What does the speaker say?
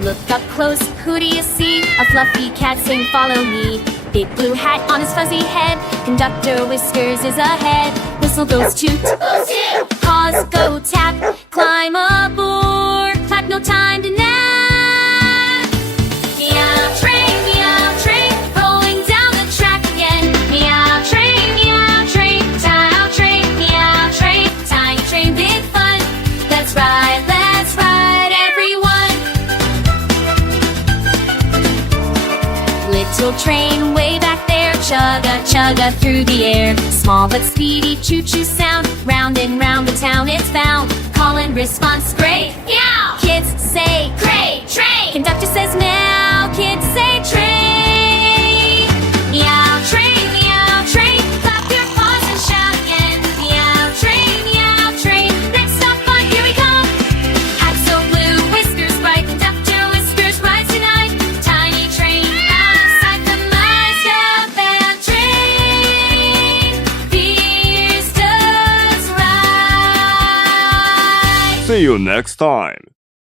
Look up close, who do you see? A fluffy cat saying follow me. Big blue hat on his fuzzy head, conductor whiskers is ahead. Whistle goes toot, paws go tap, climb aboard, clap no time to nap. Meow train, rolling down the track again. Meow train, tiny train, big fun. Let's ride everyone. Little train way back there, chugga through the air. Small but speedy choo-choo sound, round and round the town it's bound. Call and response, great, meow. Kids say, great, train. Conductor says meow, kids say train. Meow train, clap your paws and shout again. Meow train, next stop on, here we come. Hat so blue, whiskers bright, conductor whiskers rides tonight. Tiny train, outside the mice up and train. Fears does ride. See you next time.